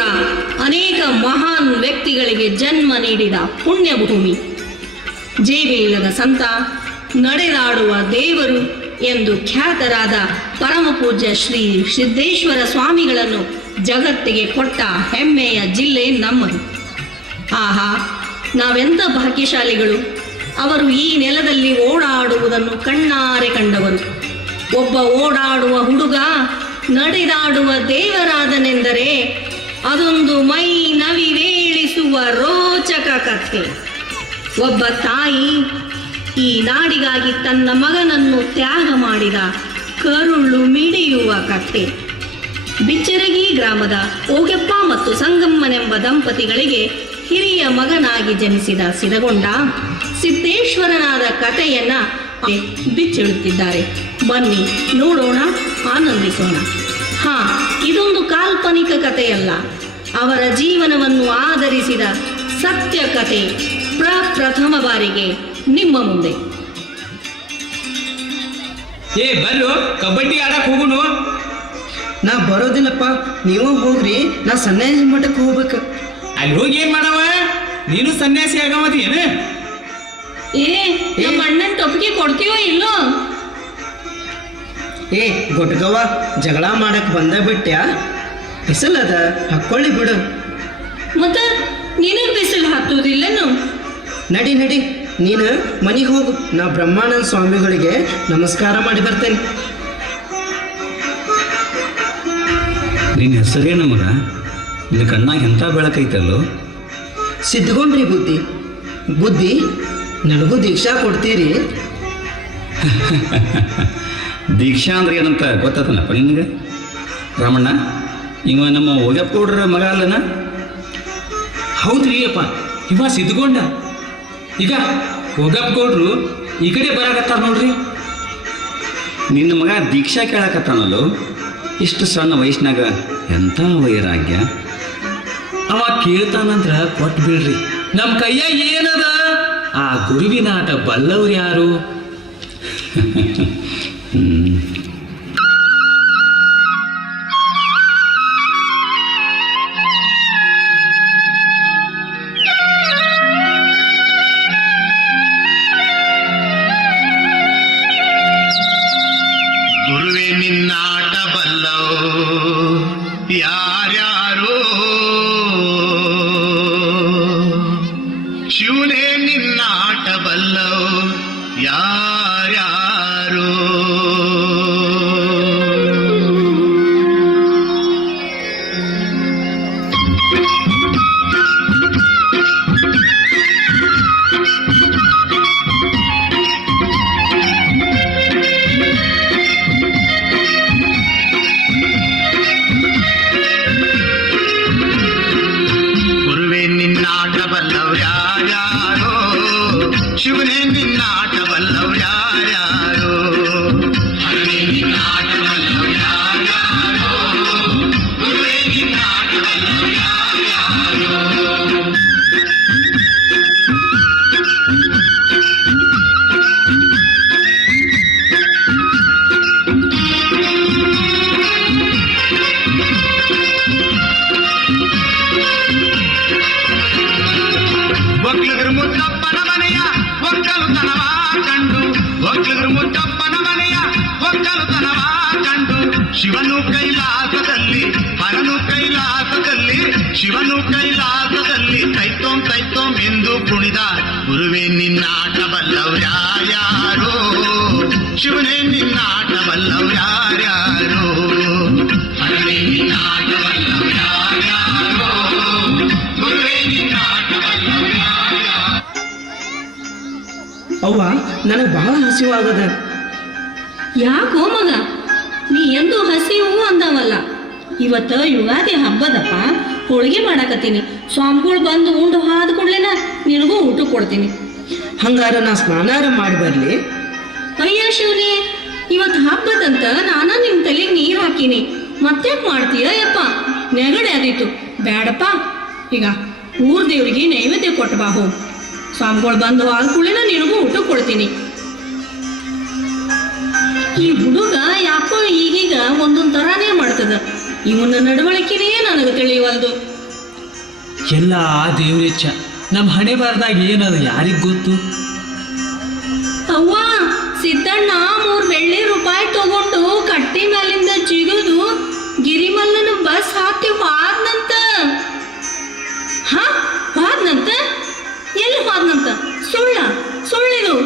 ಸಿದ್ದೇಶ್ವರ ಅನೇಕ ಮಹಾನ್ ವ್ಯಕ್ತಿಗಳಿಗೆ ಜನ್ಮ ನೀಡಿದ ಪುಣ್ಯಭೂಮಿ. ಜೇಬಿಲ್ಲದ ಸಂತ, ನಡೆದಾಡುವ ದೇವರು ಎಂದು ಖ್ಯಾತರಾದ ಪರಮಪೂಜ್ಯ ಶ್ರೀ ಸಿದ್ದೇಶ್ವರ ಸ್ವಾಮಿಗಳನ್ನು ಜಗತ್ತಿಗೆ ಕೊಟ್ಟ ಹೆಮ್ಮೆಯ ಜಿಲ್ಲೆ ನಮ್ಮದು. ಆಹಾ, ನಾವೆಂಥ ಭಾಗ್ಯಶಾಲಿಗಳು! ಅವರು ಈ ನೆಲದಲ್ಲಿ ಓಡಾಡುವುದನ್ನು ಕಣ್ಣಾರೆ ಕಂಡವರು. ಒಬ್ಬ ಓಡಾಡುವ ಹುಡುಗ ನಡೆದಾಡುವ ದೇವರಾದನೆಂದರೆ ಅದೊಂದು ಮೈ ನವಿವೇಳಿಸುವ ರೋಚಕ ಕಥೆ. ಒಬ್ಬ ತಾಯಿ ಈ ನಾಡಿಗಾಗಿ ತನ್ನ ಮಗನನ್ನು ತ್ಯಾಗ ಮಾಡಿದ ಕರುಳು ಮಿಡಿಯುವ ಕಥೆ. ಬಿಚ್ಚರಗಿ ಗ್ರಾಮದ ಓಗೆಪ್ಪ ಮತ್ತು ಸಂಗಮ್ಮನೆಂಬ ದಂಪತಿಗಳಿಗೆ ಹಿರಿಯ ಮಗನಾಗಿ ಜನಿಸಿದ ಸಿದಗೊಂಡ ಸಿದ್ದೇಶ್ವರನಾದ ಕಥೆಯನ್ನ ಬಿಚ್ಚಿಡುತ್ತಿದ್ದಾರೆ. ಬನ್ನಿ ನೋಡೋಣ, ಆನಂದಿಸೋಣ. ಇದೊಂದು ಕಾಲ್ಪನಿಕ ಕಥೆಯಲ್ಲ, ಅವರ ಜೀವನವನ್ನು ಆಧರಿಸಿದ ಸತ್ಯ ಕಥೆ ಪ್ರಪ್ರಥಮ ಬಾರಿಗೆ ನಿಮ್ಮ ಮುಂದೆ. ಬರ್ರು ಕಬಡ್ಡಿ ಆಡಕ್ ಹೋಗುನು. ನಾ ಬರೋದಿಲ್ಲಪ್ಪ, ನೀವು ಹೋಗ್ರಿ, ನಾ ಸನ್ಯಾಸಿ ಮಠಕ್ಕೆ ಹೋಗ್ಬೇಕು. ಅಲ್ಲಿ ಹೋಗಿ ಏನ್ ಮಾಡವ? ನೀನು ಸನ್ಯಾಸಿ ಆಗಮತಿ ಏನು? ನಮ್ಮ ಅಣ್ಣನ ಟೊಪ್ಪಿಗೆ ಕೊಡ್ತೀವೋ ಇಲ್ಲೋ? ಗೊಟ್ಗವ್ವ, ಜಗಳ ಮಾಡಕ್ ಬಂದ ಬಿಟ್ಟ್ಯಾ? ಬಿಸಿಲದ ಹಾಕೊಳ್ಳಿ ಬಿಡು. ಮತ್ತ ನಿನಗ್ ಬಿಸಿಲು ಹತ್ತುವುದಿಲ್ಲನು? ನಡಿ ನಡಿ, ನೀನು ಮನೆಗೆ ಹೋಗು. ನಾ ಬ್ರಹ್ಮಾನಂದ ಸ್ವಾಮಿಗಳಿಗೆ ನಮಸ್ಕಾರ ಮಾಡಿ ಬರ್ತೇನೆ. ನಿನ್ನ ಹೆಸರೇನು ಮಗ? ನಿನ್ನ ಕಣ್ಣಾಗ ಎಂಥ ಬೆಳಕೈತಲ್ಲೋ? ಸಿದ್ಧಗೊಂಡ್ರಿ ಬುದ್ಧಿ, ನನಗೂ ದೀಕ್ಷಾ ಕೊಡ್ತೀರಿ? ದೀಕ್ಷಾ ಅಂದ್ರೆ ಏನಂತ ಗೊತ್ತಾತನಪ್ಪ ನಿನಗೆ? ರಾಮಣ್ಣ, ಇವ ನಮ್ಮ ಓಗಪ್ಪಗೌಡ್ರ ಮಗ ಅಲ್ಲನ? ಹೌದ್ರಿ ಅಪ್ಪ, ಇವ ಸಿದ್ಧಗೊಂಡ. ಈಗ ಹೋಗಪ್ಪಗೌಡ್ರು ಈ ಕಡೆ ಬರಾಕತ್ತಾರ ನೋಡ್ರಿ. ನಿನ್ನ ಮಗ ದೀಕ್ಷಾ ಕೇಳಕತ್ತಾನಲ್ಲೋ? ಇಷ್ಟು ಸಣ್ಣ ವಯಸ್ಸಿನಾಗ ಎಂಥ ವೈರಾಗ್ಯ! ಅವ ಕೇಳ್ತಾನಂದ್ರ ಕೊಟ್ಟು ಬಿಡ್ರಿ. ನಮ್ಮ ಕೈಯಾಗ ಏನದ? ಆ ಗುರುವಿನ ಆಟ ಬಲ್ಲವ್ರು ಯಾರು? ಗುರುವೇ ನಿನ್ನಾಟ ಬಲ್ಲವು ಯಾರ್ಯಾರೋ, ಶಿವನೇ ನಿನ್ನಾಟ ಬಲ್ಲವು ಯಾರ್ಯಾರೋ. ಶಿವನೇ ನಿನ್ನಾಟ ಬಲ್ಲವ್ ಯಾರ್ಯಾರೋ, ಹರನೇ ನಿನ್ನಾಟ ಬಲ್ಲವ್ ಯಾರ್ಯಾರೋ, ಗುರುವೇ ನಿನ್ನಾಟ ಬಲ್ಲವ್ ಯಾರ್ಯಾರೋ. ಒಕ್ಕಲಿಗರು ಮುದ್ದಪ್ಪನ ಮನೆಯ ಒಕ್ಕಲುತನವ ಕಂಡು, ಒಕ್ಕಲಿಗರು ಮುದ್ದಪ್ಪನ ಮನೆಯ ಒಕ್ಕಲುತನವ ಕಂಡು, ಶಿವನು ಕೈಲಾಸದಲ್ಲಿ ಹರನು ಕೈಲಾಸದಲ್ಲಿ, ಶಿವನು ಕೈಲಾಸದಲ್ಲಿ ತೈತೋಂ ತೈತೋಂ ಎಂದು ಕುಣಿದ. ಗುರುವೇ ನಿನ್ನಾಟ ಬಲ್ಲವ್ ಯಾರ್ಯಾರೋ, ಶಿವನೇ ನಿನ್ನಾಟ ಬಲ್ಲವ್ ಯಾರ್ಯಾರೋ, ಹರನೇ ನಿನ್ನಾಟ ಬಲ್ಲವ್ ಯಾರ್ಯಾರೋ, ಗುರುವೇ ನಿನ್ನಾಟ ಬಲ್ಲವ್ ಯಾರ್ಯಾರೋ. ಅವ್ವ, ನನಗೆ ಬಹಳ ಹಸಿವಾಗದ. ಯಾಕೋ ಮಗ, ನೀ ಎಂದು ಹಸಿವು ಅಂದವಲ್ಲ. ಇವತ್ತು ಯುಗಾದಿ ಹಬ್ಬದಪ್ಪ, ಹೋಳಿಗೆ ಮಾಡಾಕತ್ತೀನಿ. ಸ್ವಾಮಿಗಳು ಬಂದು ಉಂಡು ಹಾದ ಕೂಡ್ಲೇನ ನಿನಗೂ ಊಟ ಕೊಡ್ತೀನಿ. ಹಂಗಾರ ನಾ ಸ್ನಾನಾರ ಮಾಡಿ ಬರ್ಲಿ? ಅಯ್ಯ ಶಿವನೇ, ಇವತ್ತು ಹಬ್ಬದಂತ ನಾನ ನಿಮ್ ತಲೆಗೆ ನೀರು ಹಾಕಿನಿ. ಮತ್ತೇಕ್ ಮಾಡ್ತೀಯ ಯಪ್ಪ? ನೆಗಡೆ ಆದೀತು. ಬೇಡಪ್ಪ, ಈಗ ಊರ್ ದೇವ್ರಿಗೆ ನೈವೇದ್ಯ ಕೊಟ್ಟು ಬಾ ಹೋಗು. ಸ್ವಾಮಿಗಳು ಬಂದು ಆದ ಕೂಡಲೇ ನಿನಗೂ ಊಟ ಕೊಡ್ತೀನಿ. ಈ ಹುಡುಗ ಯಾಕೋ ಈಗೀಗ ಒಂದೊಂದು ಥರಾನೇ ಮಾಡ್ತದ. ಇವನ ನಡವಳಿಕೆನೇ ನನಗೆ ತಿಳಿಯವಲ್ದು. ಎಲ್ಲ ಆ ದೇವ್ರೆಚ್ಚ. ನಮ್ಮ ಹಣೆ ಬಾರ್ದಾಗ ಏನದು ಯಾರಿಗ್ ಗೊತ್ತು? ಅವ್ವ, ಸಿದ್ದಣ್ಣ 3 ಬೆಳ್ಳಿ ರೂಪಾಯಿ ತಗೊಂಡು ಕಟ್ಟಿ ಮೇಲಿಂದ ಜಿಗಿದು ಗಿರಿಮಲ್ಲನ ಬಸ್ ಹಾಕಿ ಹೋದ್ನಂತ. ಹೋದ್ನಂತ? ಎಲ್ಲಿ ಹೋದ್ನಂತ? ಸುಳ್ಳಿದು.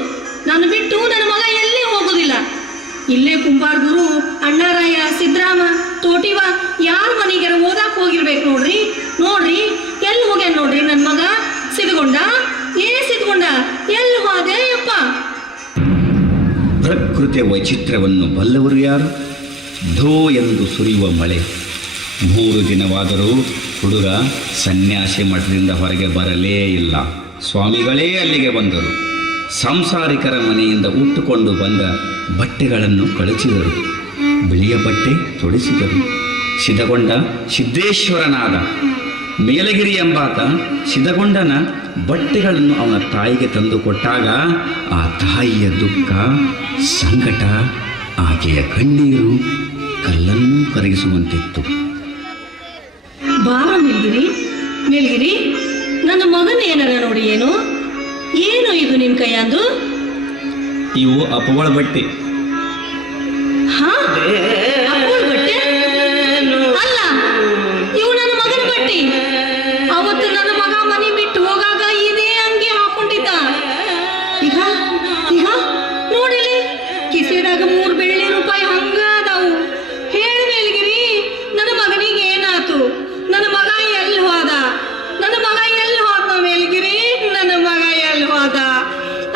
ನಾನು ಬಿಟ್ಟು ನನ್ನ ಮಗ ಎಲ್ಲಿ ಹೋಗೋದಿಲ್ಲ. ಇಲ್ಲೇ ಕುಂಬಾರ ಗುರು, ಅಣ್ಣಾರಾಯ, ಸಿದ್ದರಾಮ, ತೋಟಿವ ಯಾರ ಮನೆಗೆ ಓದಾಕ್ ಹೋಗಿರ್ಬೇಕು ನೋಡ್ರಿ ಎಲ್ಲಿ ಹೋಗ್ಯಾನ ನೋಡ್ರಿ ನನ್ನ ಮಗ. ಸಿದ್ಕೊಂಡ ಎಲ್ಲಿ ಹೋದೆ ಯಪ್ಪ? ಪ್ರಕೃತಿಯ ವೈಚಿತ್ರ್ಯವನ್ನು ಬಲ್ಲವರು ಯಾರು? ಧೋ ಎಂದು ಸುರಿಯುವ ಮಳೆ. 3 ದಿನವಾದರೂ ಹುಡುಗ ಸನ್ಯಾಸಿ ಮಠದಿಂದ ಹೊರಗೆ ಬರಲೇ ಇಲ್ಲ. ಸ್ವಾಮಿಗಳೇ ಅಲ್ಲಿಗೆ ಬಂದರು. ಸಾಂಸಾರಿಕರ ಮನೆಯಿಂದ ಉಟ್ಟುಕೊಂಡು ಬಂದ ಬಟ್ಟೆಗಳನ್ನು ಕಳಚಿದರು. ಬಿಳಿಯ ಬಟ್ಟೆ ತೊಡಿಸಿದರು. ಸಿದ್ಧಗೊಂಡ ಸಿದ್ದೇಶ್ವರನಾದ. ಮೇಲಗಿರಿ ಎಂಬಾತ ಸಿದ್ಧಗೊಂಡನ ಬಟ್ಟೆಗಳನ್ನು ಅವನ ತಾಯಿಗೆ ತಂದು ಕೊಟ್ಟಾಗ ಆ ತಾಯಿಯ ದುಃಖ, ಸಂಕಟ, ಆಕೆಯ ಕಣ್ಣೀರು ಕಲ್ಲನ್ನೂ ಕರಗಿಸುವಂತಿತ್ತು. ಬಾರ ಮೇಲ್ಗಿರಿ, ನನ್ನ ಮಗನ ಏನಾರ ನೋಡಿ. ಏನು ಇದು ನಿನ್ ಕೈಯಂದು? ಇವು ಅಪವಳ ಬಟ್ಟೆ. ಅಪ್ಪನ ಬಟ್ಟೆ ಅಲ್ಲ, ಇವು ನನ್ನ ಮಗನ ಬಟ್ಟೆ. ಅವತ್ತು ನನ್ನ ಮಗ ಮನೆ ಬಿಟ್ಟು ಹೋಗಾಗ ಇದೇ ಅಂಗಿ ಹಾಕೊಂಡಿದ್ದ. ಈಗ ನೋಡಿಲಿ, ಕಿಸೆದಾಗ 3 ಬೆಳ್ಳಿ ರೂಪಾಯಿ ಹಂಗ ಅದಾವು. ಹೇಳಿ ಮೇಲ್ಗಿರಿ, ನನ್ನ ಮಗನಿಗೆ ಏನಾತು? ನನ್ನ ಮಗ ಎಲ್ಲಿ ಹೋದ ಮೇಲ್ಗಿರಿ? ನನ್ನ ಮಗ ಎಲ್ಲಿ ಹೋದ?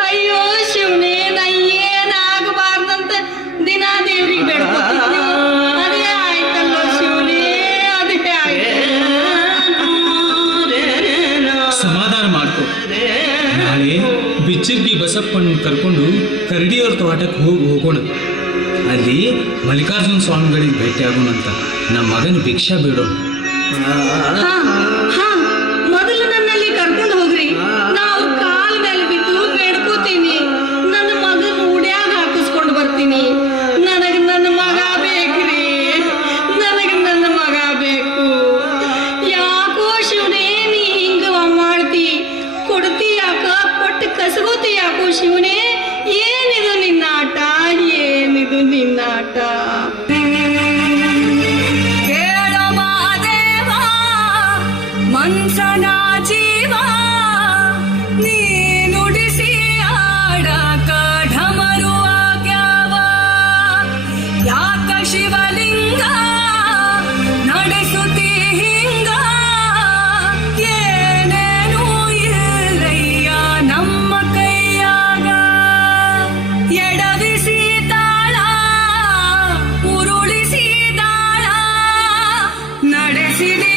ಅಯ್ಯೋ ಶಿವನೇ, ನಾ ಏನಾಗಬಾರ್ದಂತ ದಿನ ದೇವ್ರಿಗೆ ಬೇಡ್ಕೊತಿದ್ದೆ. ಅದೇ ಆಯ್ತಲ್ಲ ಶಿವನೇ, ಅದೇ ಆಯ್ತು. ಸಮಾಧಾನ ಮಾಡ್ಕೊ. ನಾಳೆ ಬಿಚ್ಚರ್ಗಿ ಬಸಪ್ಪನ ಕರ್ಕೊಂಡು ಕರಡಿಯವ್ರ ತೋಟಕ್ಕೆ ಹೋಗೋಣ. ಅಲ್ಲಿ ಮಲ್ಲಿಕಾರ್ಜುನ ಸ್ವಾಮಿಗಳಿಗೆ ಭೇಟಿ ಆಗೋಣಂತ. ನಮ್ಮ ಮಗನ ಭಿಕ್ಷಾ ಬೇಡೋಣ. ಮೊದಲು ನನ್ನಲ್ಲಿ ಕರ್ಕೊಂಡು ಹೋಗ್ರಿ. ನಾವು ಕಾಲ ಮೇಲೆ ಬಿದ್ದು ಬೇಡ್ಕೋತೀನಿ. ನನ್ನ ಮಗನ ಉಡ್ಯಾಗ ಹಾಕಿಸ್ಕೊಂಡು ಬರ್ತೀನಿ. ನನಗೆ ನನ್ನ ಮಗ ಬೇಕ್ರಿ. ನನ್ನ ಮಗ ಬೇಕು. ಯಾಕೋ ಶಿವನೇ, ನೀ ಹಿಂಗ ಮಾಡ್ತಿ? ಕೊಡ್ತಿ ಯಾಕ? ಕೊಟ್ಟು ಕಸಗೋತಿ ಯಾಕೋ ಶಿವನೇ? ಏನಿದು ನಿನ್ನ ಆಟ? ಮನ್ಸನ ಜೀವ ನೀ ನುಡಿಸಿ ಆಡಕ ಢಮರು ಆಗ್ಯಾವ. ಯಾಕ ಶಿವಲಿಂಗ ನಡೆಸುತ್ತಿ ಹಿಂಗ? ಏನೇನು ಇಲ್ಲಯ್ಯ ನಮ್ಮ ಕೈಯಾಗ. ಎಡವಿಸಿ ತಾಳ, ಉರುಳಿಸಿ ದಾಳ, ನಡೆಸಿದಿ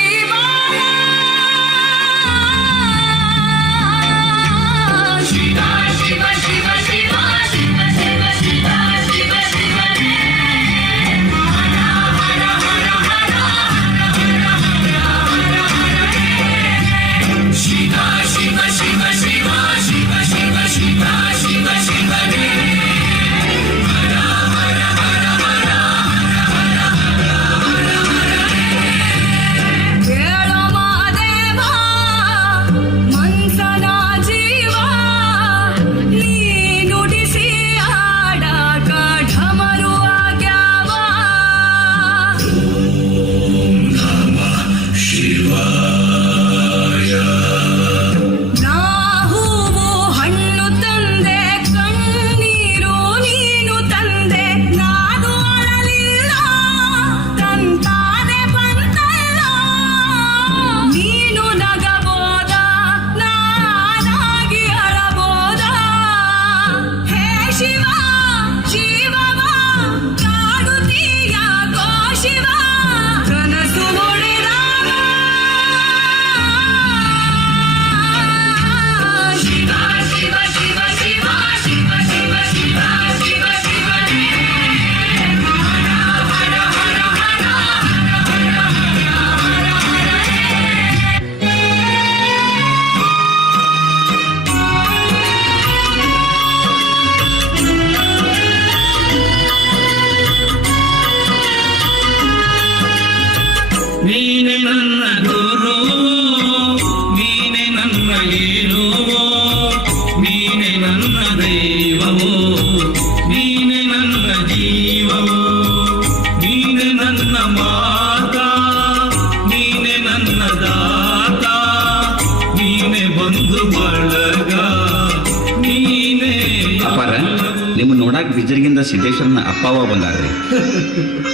ನೋಡಕ್ ಬಿಜರ್ಗಿಂದ ಸಿದ್ದೇಶ್ವರನ ಅಪ್ಪವ ಬಂದಾರ್ರಿ.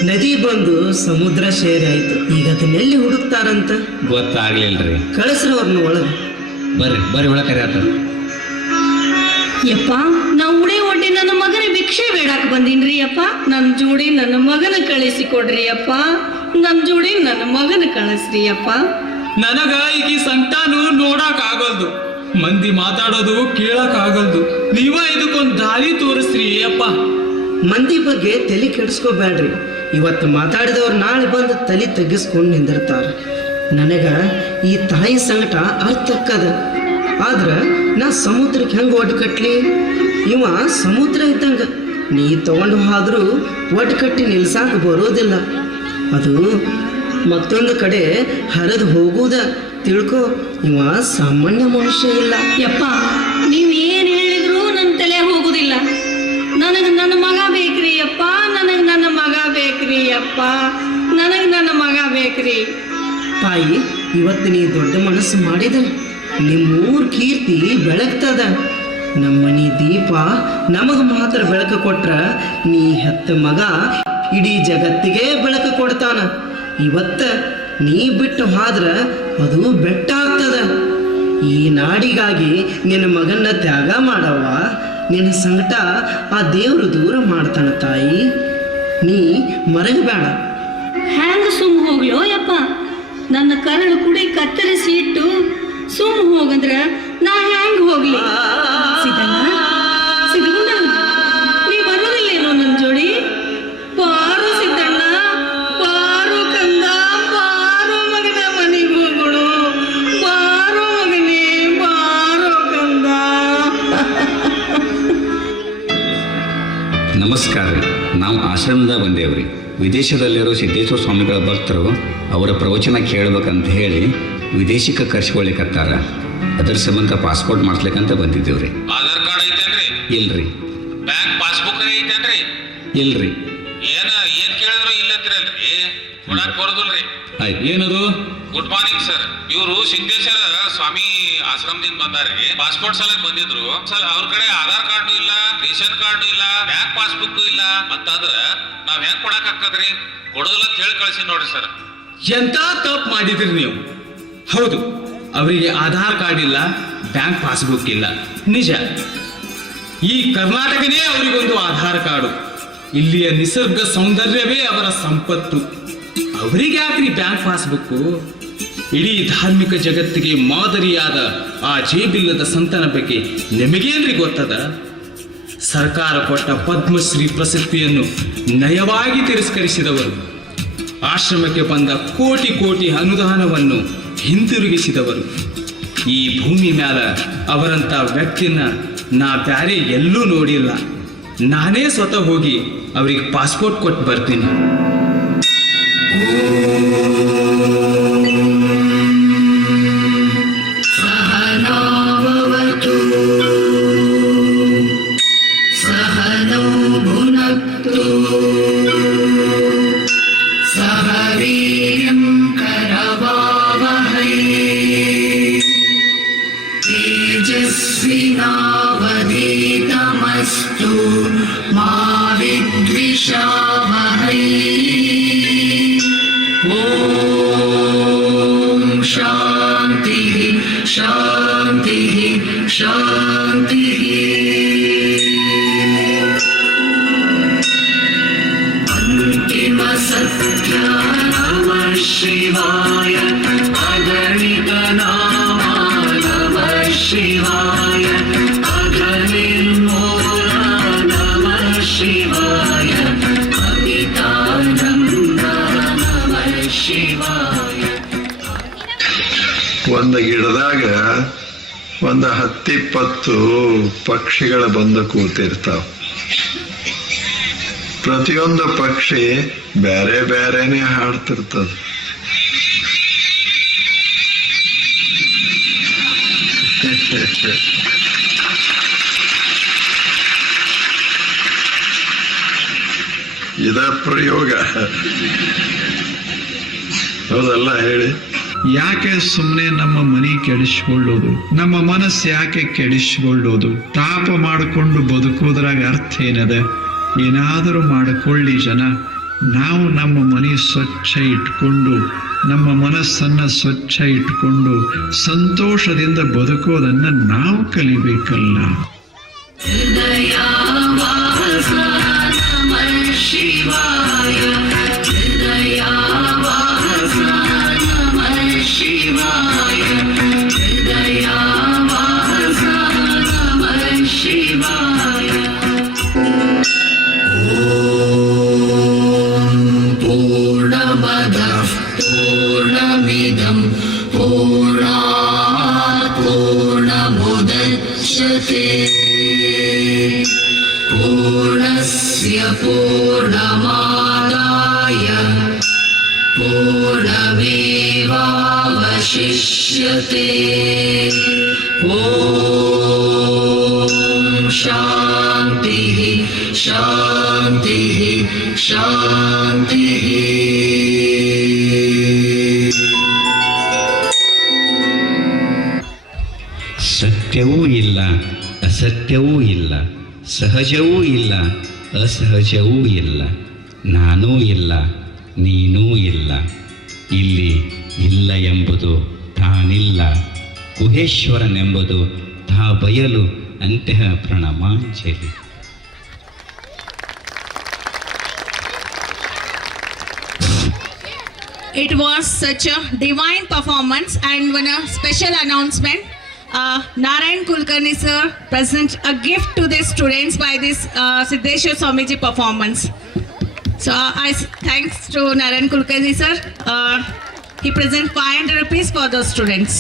ನದಿ ಬಂದು ಸಮುದ್ರ ಸೇರಿ ಆಯ್ತು. ಈಗ ಅದನ್ನೆಲ್ಲಿ ಹುಡುಕ್ತಾರಂತ ಗೊತ್ತಾಗ್ಲಿಲ್ರಿ. ಕಳಿಸ್ರವ್ರನ್ನ ಒಳಗೆ. ಬರ್ರಿ ಒಳಗೆ ಕರೆಯತ್ತಾರ. ಯಪ್ಪ ನಾ ಉಡೆ ಒಡ್ಡಿ ನನ್ನ ಮಗನ ಭಿಕ್ಷೆ ಬೇಡಾಕ ಬಂದೀನ್ರಿ ಅಪ್ಪ. ನನ್ನ ಜೋಡಿ ನನ್ನ ಮಗನ ಕಳಿಸಿ ಕೊಡ್ರಿ ಅಪ್ಪ. ನನ್ನ ಜೋಡಿ ನನ್ನ ಮಗನ ಕಳಿಸ್ರಿ ಅಪ್ಪ. ನನಗ ಈಗ ಸಂಕಟನು ನೋಡಕ್ ಆಗಲ್ದು, ಮಂದಿ ಮಾತಾಡೋದು ಕೇಳಕ್ ಆಗಲ್ದು. ನೀವ ಇದಕ್ಕೊಂದು ದಾರಿ ತೋರಿಸ್ರಿ ಅಪ್ಪ. ಮಂದಿ ಬಗ್ಗೆ ತಲೆ ಕೆಡಿಸ್ಕೋಬೇಡ್ರಿ. ಇವತ್ತು ಮಾತಾಡಿದವ್ರು ನಾಳೆ ಬಂದು ತಲೆ ತೆಗಿಸ್ಕೊಂಡು ನಿಂದಿರ್ತಾರ. ನನಗ ಈ ತಾಯಿ ಸಂಕಟ ಅರ್ಥಕ್ಕದ. ಆದ್ರ ನಾ ಸಮುದ್ರಕ್ಕೆ ಹೆಂಗೆ ಒಟ್ಟು ಕಟ್ಲಿ? ಇವ ಸಮುದ್ರ ಇದ್ದಂಗ, ನೀ ತಗೊಂಡು ಹೋದ್ರೂ ಒಟ್ಟು ಕಟ್ಟಿ ನಿಲ್ಸಾಕ ಬರೋದಿಲ್ಲ. ಅದು ಮತ್ತೊಂದು ಕಡೆ ಹರಿದು ಹೋಗುವುದ ತಿಳ್ಕೊ. ಇವ ಸಾಮಾನ್ಯ ಮನುಷ್ಯ ಇಲ್ಲ. ಯಪ್ಪ ನೀವೇನು ಹೇಳಿದ್ರು ನನ್ನ ತಲೆ ಹೋಗುದಿಲ್ಲ. ನನಗೆ ನನ್ನ ಮಗ ಬೇಕ್ರಿ ಅಪ್ಪ. ನನಗೆ ನನ್ನ ಮಗ ಬೇಕ್ರಿ ಅಪ್ಪ. ನನಗೆ ನನ್ನ ಮಗ ಬೇಕ್ರಿ. ತಾಯಿ, ಇವತ್ತು ನೀ ದೊಡ್ಡ ಮನಸ್ಸು ಮಾಡಿದ. ನಿಮ್ಮೂರ್ ಕೀರ್ತಿ ಬೆಳಗ್ತದ. ನಮ್ಮನಿ ದೀಪ ನಮಗ ಮಾತ್ರ ಬೆಳಕು ಕೊಟ್ರ ನೀ ಹೆತ್ತ ಮಗ ಇಡೀ ಜಗತ್ತಿಗೆ ಬೆಳಕು ಕೊಡ್ತಾನ. ಇವತ್ತ ನೀ ಬಿಟ್ಟು ಹೋದ್ರ ಅದು ಬೆಟ್ಟ ಆಗ್ತದ. ಈ ನಾಡಿಗಾಗಿ ನಿನ್ನ ಮಗನ್ನ ತ್ಯಾಗ ಮಾಡವ. ನಿನ್ನ ಸಂಕಟ ಆ ದೇವರು ದೂರ ಮಾಡ್ತಾನ ತಾಯಿ. ನೀ ಮರಗಬೇಡ. ಹ್ಯಾಂಗ ಸುಮ್ ಹೋಗ್ಲೋ ಯಪ್ಪ? ನನ್ನ ಕರಳು ಕುಡಿ ಕತ್ತರಿಸಿ ಇಟ್ಟು ಸುಮ್ ಹೋಗಂದ್ರ ನಾ ಹ್ಯಾಂಗ ಹೋಗ್ಲಿ? ಸಿದ್ದಣ್ಣ ನೀ ಬರೋದಿಲ್ಲೇನೋ ನನ್ನ ಜೋಡಿ? ಬಾರು ಸಿದ್ದಣ್ಣ, ಬಾರು ಕಂದ, ಬಾರು ಮಗನ ಮನೆಗೆ ಹೋಗೋಣ. ಬಾರೋ ಮಗನೇ, ಬಾರೋ ಕಂದ. ನಮಸ್ಕಾರ ರೀ. ನಾವು ಆಶ್ರಮದ ಬಂದೇವ್ರಿ. ವಿದೇಶದಲ್ಲಿರೋ ಸಿದ್ದೇಶ್ವರ ಸ್ವಾಮಿಗಳ ಭಕ್ತರು ಅವರ ಪ್ರವಚನ ಕೇಳ್ಬೇಕಂತ ಹೇಳಿ ವಿದೇಶಕ್ಕೆ ಕರ್ಸ್ಕೊಳ್ಲಿಕ್ಕತ್ತಾರ. ಅದ್ರ ಸಂಬಂಧ ಪಾಸ್ಪೋರ್ಟ್ ಮಾಡಿಸ್ಲಿಕ್ಕಂತ ಬಂದಿದ್ದೇವ್ರಿ. ಆಧಾರ್ ಕಾರ್ಡ್ ಐತೇನ್ರಿ? ಇಲ್ರಿ. ಬ್ಯಾಂಕ್ ಪಾಸ್ಬುಕ್ ಐತೇನ್ರಿ? ಇಲ್ರಿ. ಏನ್ ಕೇಳಿದ್ರು ಇಲ್ಲಂತೀರಲ್ರಿ? ಕೊಡಾಕ್ ಬರೋದಿಲ್ರಿ. ಆಯ್ತು. ಏನದು? Good morning sir. ಇವರು ಸಿದ್ದೇಶ್ವರ ಸ್ವಾಮಿ ಆಶ್ರಮದಿಂದ ಬಂದಾರ್ರಿ. ಪಾಸ್ಪೋರ್ಟ್ ಸಲ ಬಂದಿದ್ರು. ಅವ್ರ ಕಡೆ ಆಧಾರ್ ಕಾರ್ಡು ಇಲ್ಲ, ರೇಷನ್ ಕಾರ್ಡು ಇಲ್ಲ, ಬ್ಯಾಂಕ್ ಪಾಸ್ಬುಕ್ ಇಲ್ಲ ಅಂತಂದ್ರ ನಾವ್ ಹೆಂಗ್ ಕೊಡಾಕ್ ಆಗ್ತದ್ರಿ? ಕೊಡೋದಿಲ್ಲ ಅಂತ ಹೇಳಿ ಕಳ್ಸಿ ನೋಡ್ರಿ ಸರ್. ಎಂತ ತಪ್ಪು ಮಾಡಿದ್ರಿ ನೀವು. ಹೌದು, ಅವರಿಗೆ ಆಧಾರ್ ಕಾರ್ಡ್ ಇಲ್ಲ, ಬ್ಯಾಂಕ್ ಪಾಸ್ಬುಕ್ ಇಲ್ಲ, ನಿಜ. ಈ ಕರ್ನಾಟಕನೇ ಅವರಿಗೊಂದು ಆಧಾರ್ ಕಾರ್ಡು. ಇಲ್ಲಿಯ ನಿಸರ್ಗ ಸೌಂದರ್ಯವೇ ಅವರ ಸಂಪತ್ತು. ಅವರಿಗೆ ಯಾಕ್ರಿ ಬ್ಯಾಂಕ್ ಪಾಸ್ಬುಕ್ಕು? ಇಡೀ ಧಾರ್ಮಿಕ ಜಗತ್ತಿಗೆ ಮಾದರಿಯಾದ ಆ ಜೇಬಿಲ್ಲದ ಸಂತನ ಬಗ್ಗೆ ನಿಮಗೇನ್ರಿ ಗೊತ್ತದ? ಸರ್ಕಾರ ಕೊಟ್ಟ ಪದ್ಮಶ್ರೀ ಪ್ರಶಸ್ತಿಯನ್ನು ನಯವಾಗಿ ತಿರಸ್ಕರಿಸಿದವರು, ಆಶ್ರಮಕ್ಕೆ ಬಂದ ಕೋಟಿ ಕೋಟಿ ಅನುದಾನವನ್ನು ಹಿಂತಿರುಗಿಸಿದವರು. ಈ ಭೂಮಿ ಮ್ಯಾಲ ಅವರಂತ ವ್ಯಕ್ತಿನ ನಾ ಬ್ಯಾರೆ ಎಲ್ಲೂ ನೋಡಿಲ್ಲ. ನಾನೇ ಸ್ವತಃ ಹೋಗಿ ಅವ್ರಿಗೆ ಪಾಸ್ಪೋರ್ಟ್ ಕೊಟ್ಟು ಬರ್ತೀನಿ. तेजस्विनावधीतमस्तु मा विद्विषावहै। ॐ शान्तिः शान्तिः शान्तिः। अन्तिमसत्य नमः शिवाय। अगणित नामा नमः शिवाय। अघनिर्मूला नमः शिवाय। अमितानन्द नमः शिवाय। ಒಂದು ಗಿಡದಾಗ ಒಂದು 10-20 ಪಕ್ಷಿಗಳು ಬಂದು ಕೂತಿರ್ತಾವ. ಪ್ರತಿಯೊಂದು ಪಕ್ಷಿ ಬೇರೆ ಬೇರೆನೆ ಹಾಡ್ತಿರ್ತದ. ಇದ ಪ್ರಯೋಗ ಹೌದಲ್ಲ ಹೇಳಿ? ಯಾಕೆ ಸುಮ್ಮನೆ ನಮ್ಮ ಮನೆ ಕೆಡಿಸ್ಕೊಳ್ಳೋದು, ನಮ್ಮ ಮನಸ್ಸು ಯಾಕೆ ಕೆಡಿಸ್ಕೊಳ್ಳೋದು? ತಾಪ ಮಾಡಿಕೊಂಡು ಬದುಕೋದ್ರಾಗ ಅರ್ಥ ಏನದ? ಏನಾದರೂ ಮಾಡಿಕೊಳ್ಳಿ ಜನ. ನಾವು ನಮ್ಮ ಮನೆ ಸ್ವಚ್ಛ ಇಟ್ಕೊಂಡು, ನಮ್ಮ ಮನಸ್ಸನ್ನ ಸ್ವಚ್ಛ ಇಟ್ಕೊಂಡು ಸಂತೋಷದಿಂದ ಬದುಕೋದನ್ನ ನಾವು ಕಲಿಬೇಕಲ್ಲ. हृदयावास नमः शिवाय हृदयावास नमः शिवाय हृदयावास नमः शिवाय पूर्णमदः पूर्णमिदं पूर्णात् पूर्णमुदच्यते पूर्णस्य पूर्णमादाय पूर्णमेवावशिष्यते ॐ शान्तिः शान्तिः शान्तिः ಸತ್ಯವೂ ಇಲ್ಲ, ಅಸತ್ಯವೂ ಇಲ್ಲ, ಸಹಜವೂ ಇಲ್ಲ, ಅಸಹಜವೂ ಇಲ್ಲ, ನಾನೂ ಇಲ್ಲ, ನೀನೂ ಇಲ್ಲ. ಇಲ್ಲಿ ಇಲ್ಲ ಎಂಬುದು ತಾನಿಲ್ಲ, ಗುಹೇಶ್ವರನೆಂಬುದು ತಾ ಬಯಲು. ಅಂತಹ ಪ್ರಣಮಾಂಜಲಿ. It was such a divine performance, and one special announcement. Narayan Kulkarni sir present a gift to the students by this Siddheshwar Swamiji performance. So thanks to Narayan Kulkarni sir. He present 500 rupees for the students.